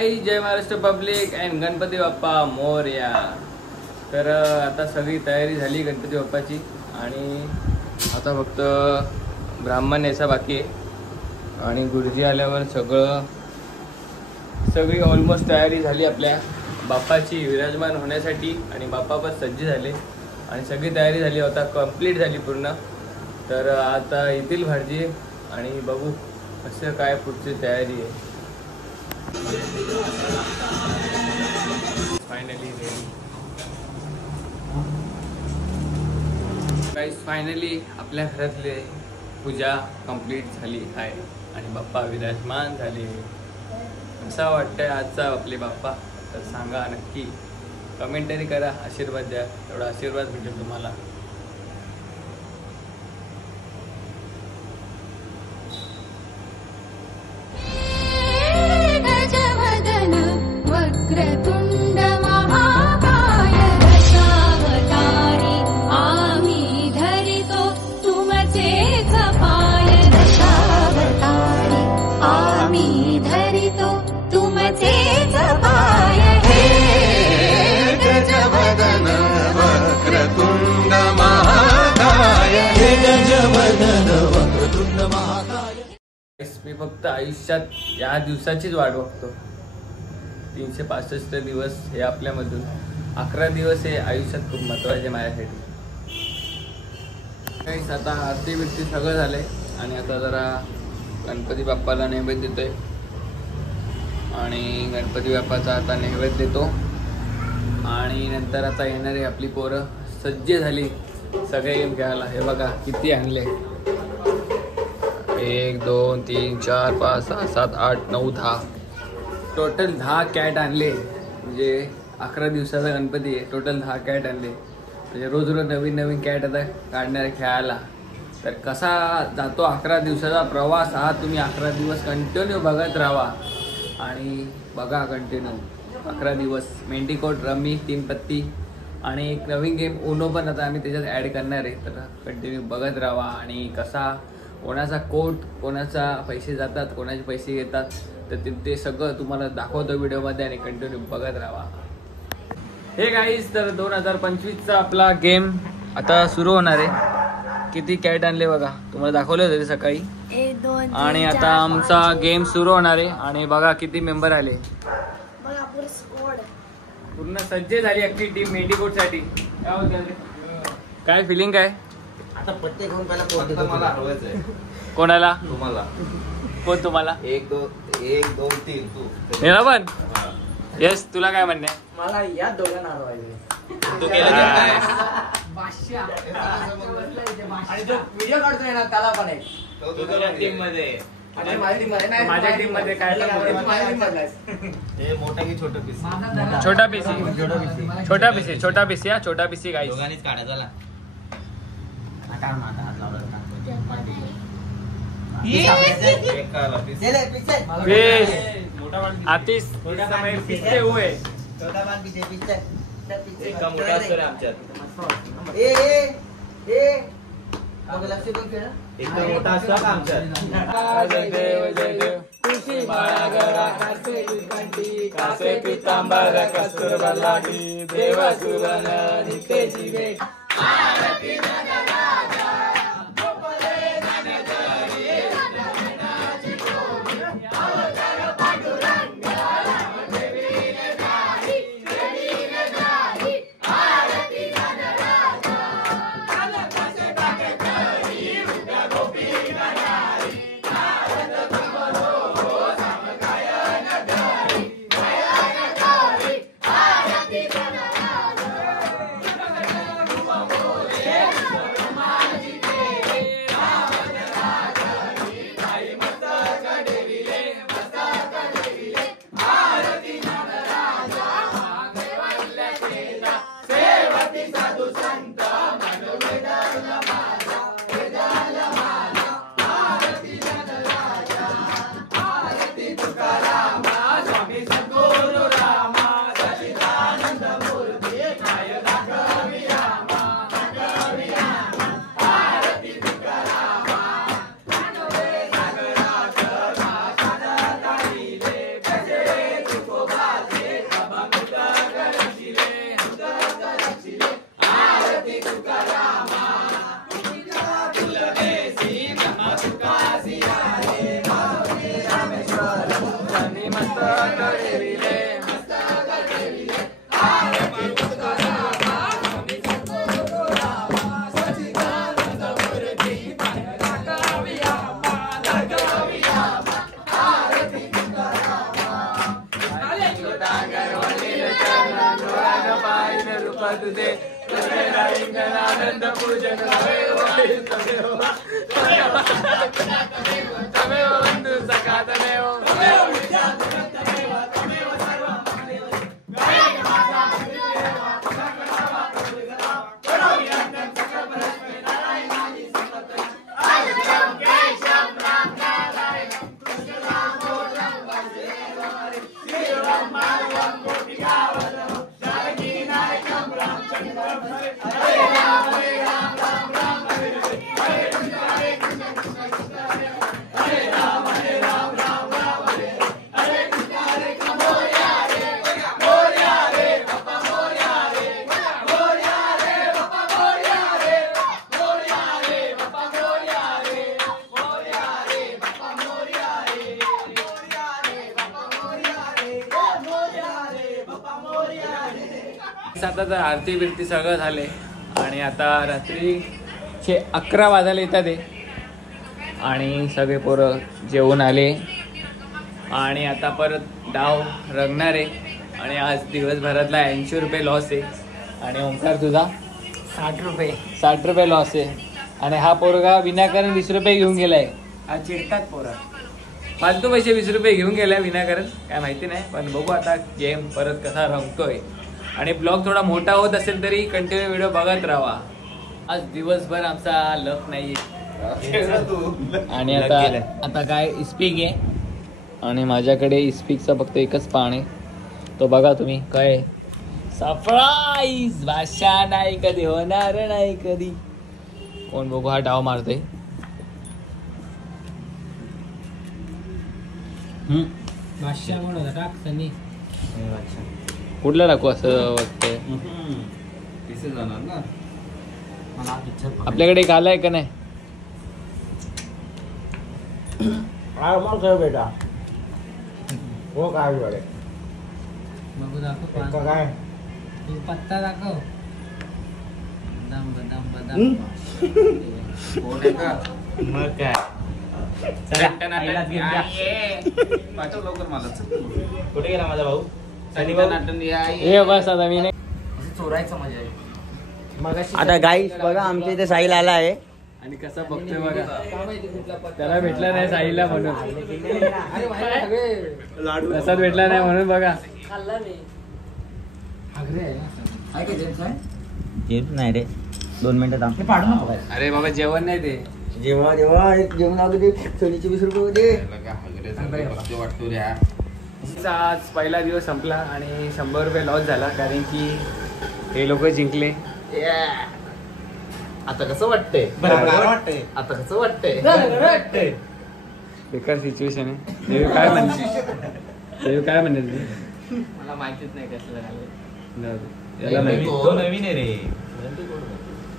Guys, जय Maharashtra public and Ganpati Bappa Morya. तर आता सगळी तयारी झाली गणपती बाप्पाची आणि आता फक्त ब्राह्मण यायचा बाकी आहे आणि गुरुजी आल्यावर सगळी ऑलमोस्ट तयारी झाली आपल्या बाप्पाची विराजमान होण्यासाठी आणि बाप्पा पण सज्ज झाले आणि सगळी तयारी झाली, आता कंप्लीट झाली पूर्ण. तर आता येतील भाजी आणि बघू कसं काय पुढची तयारी आहे. फायनली रेडी गाईस, फायनली आपल्या घरातले पूजा कंप्लीट झाली आहे आणि बाप्पा विराजमान झाले. कसा वाटतंय आजचा आपले बाप्पा तर सांगा नक्की, कमेंटरी करा, आशीर्वाद द्या, तेवढा आशीर्वाद भेटेल तुम्हाला. मी फक्त आयुष्यात या दिवसाचीच वाट बघतो. 365 दिवस हे आपल्यामधून 11 दिवस हे आयुष्यात खूप महत्त्वाचे माझ्यासाठी. काहीच आता आरती बिरती सगळं झालंय आणि आता जरा गणपती बाप्पाला नैवेद्य देतोय आणि गणपती बाप्पाचा आता नैवेद्य देतो आणि नंतर आता येणारे आपली पोरं सज्ज झाली सगळे गेम खेळायला. हे बघा किती आणले, 1 2 3 4 5 6 7 8 9 10, टोटल 10 कॅट आणले. म्हणजे 11 दिवसाचा गणपती आहे, टोटल 10 कॅट आणले. म्हणजे रोज रोज नवीन नवीन कॅट आता काढणारे खेळायला. तर कसा जातो 11 दिवसाचा प्रवास हा तुम्ही 11 दिवस कंटिन्यू बघत राहा आणि बघा कंटिन्यू 11 दिवस. मेंटिकोट, रमी, 3 पत्ती आणि एक नवीन गेम ओनो पण आता आम्ही त्याच्यात ॲड करणार आहे. तर कंटिन्यू बघत राहा आणि कसा कोणाचा कोट, कोणाचा पैसे जातात, कोणाचे पैसे येतात, तर ते सगळं तुम्हाला दाखवतो व्हिडिओमध्ये आणि कंटिन्यू बघत राहा. हे गाईज, तर 2025चा आपला गेम आता सुरू होणार आहे. किती कॅट आणले बघा, तुम्हाला दाखवले होते सकाळी. आणि आता आमचा गेम सुरू होणार आहे आणि बघा किती मेंबर आले, पूर्ण सज्ज झाली अख्खी टीम मेंटिकोटसाठी. काय फिलिंग काय? आता पत्ते घेऊन पहिला मला हरवायचं आहे. कोणाला? तुम्हाला. कोण तुम्हाला? 1 2 तू मेरा पण. यस, तुला काय म्हणणे? मला या दोघांना हरवायचे. तू केलं काय? आणि जो व्हिडिओ काढतोय ना त्याला पण आहे. तो तुझ्या टीम मध्ये. माझ्या टीम मध्ये काय? हे मोठा की छोटा पीस? छोटा पीसी. छोटा पीसी गाईस. दोघांनीच काढायचा ना. आतिश पिसते हुए एक मोठा असतो रे आमच्यात. एकदम मोठा असतो का आमच्यात. जय देव तुळशी माळा गळा कासे पितांबर कस्तुरबा लाटी देवासुरन नित्यची भेट. आनंद पूजन तमेव बंधु सखा तमेव आता तर आरती बिरती सगळं झाले आणि आता रात्रीचे 11 वाजायला येतात आहे आणि सगळे पोरं जेवून आले आणि आता परत डाव रंगणार आहे आणि आज दिवसभरातला 80 रुपये लॉस आहे आणि ओंकार तुझा 60 रुपये लॉस आहे आणि हा पोरगा विनाकारण 20 रुपये घेऊन गेलाय. आज चिडतात पोरं. फालतू पैसे 20 रुपये घेऊन गेलाय विनाकारण, काय माहिती नाही, पण बघू आता गेम परत कसा रंगतोय. आणि ब्लॉग थोडा मोठा होत असेल तरी कंटिन्यू व्हिडिओ बघत राहा. आज दिवसभर आमचा लक नाही आणि आता काय इस्पीक आहे आणि माझ्याकडे इस्पीकचा फक्त एकच पान आहे, तो बघा तुम्ही. काय सरप्राईज, भाषा नाही कधी होणार नाही कधी. कोण बघू हा डाव मारतोय. कुठला टाकू असं वाटतंय. आपल्याकडे एक आलाय का नाही. बेटा हो काय काय पत्ता दाखव. मग काय पाठव लवकर मला. कुठे गेला माझा भाऊ. हे बस आता मी नाही चोरायचं मजा आहे. आता गाईस बघा आमच्या इथे साहिल आला आहे आणि कसा बघतोय बघा. त्याला भेटला नाही साईला म्हणून, प्रसाद भेटला नाही म्हणून बघा. नाही रे 2 मिनिटं थांब. पाडू नको. अरे बाबा जेवण नाही ते. जेव्हा जेवण अगदी 24 रुपये होते. आज पहिला दिवस संपला आणि 100 रुपये लॉस झाला कारण की हे लोक जिंकले. आता कसं वाटतंय. वाटतंय आता कसं वाटतंय. बेकार सिच्युएशन आहे. देव काय म्हणते, देव काय म्हणते मला माहितीच नाही कसलं झालं. याला माहिती, तो नवीन आहे रे.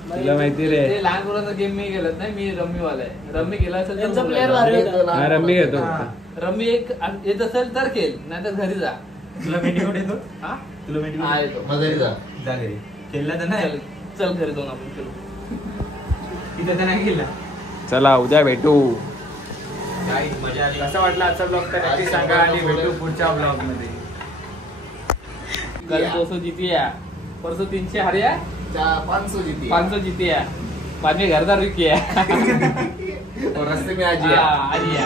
तुला माहिती रे. ते लहान मुलांचा गेम मी गेलत नाही. मी रम्मीवाला आहे. रम्मी गेला असेल त्यांचा तर player बोला. भारी होता. हा रम्मी घेतो. रम्मी एक येत असेल तर खेळ, नाही तर घरी जा. तुला मेंढीकोट येतो. हा तुला मेंढीकोट हा, येतो. घरी जा घरी. खेळला तर नाही. चल घरी जाऊन आपण खेळू. तिथे तर नाही गेला. चला उद्या भेटू. काय मजा आली. कसा वाटला आजचा ब्लॉग तर नक्की सांगा आणि भेटू पुढच्या ब्लॉग मध्ये. कल 200 जीतिया, परसों 300 हारिया, 500 जीती. 500 जीतिया, बाद में घरदार भी किया. और रास्ते में आज हाँ, आज ही है.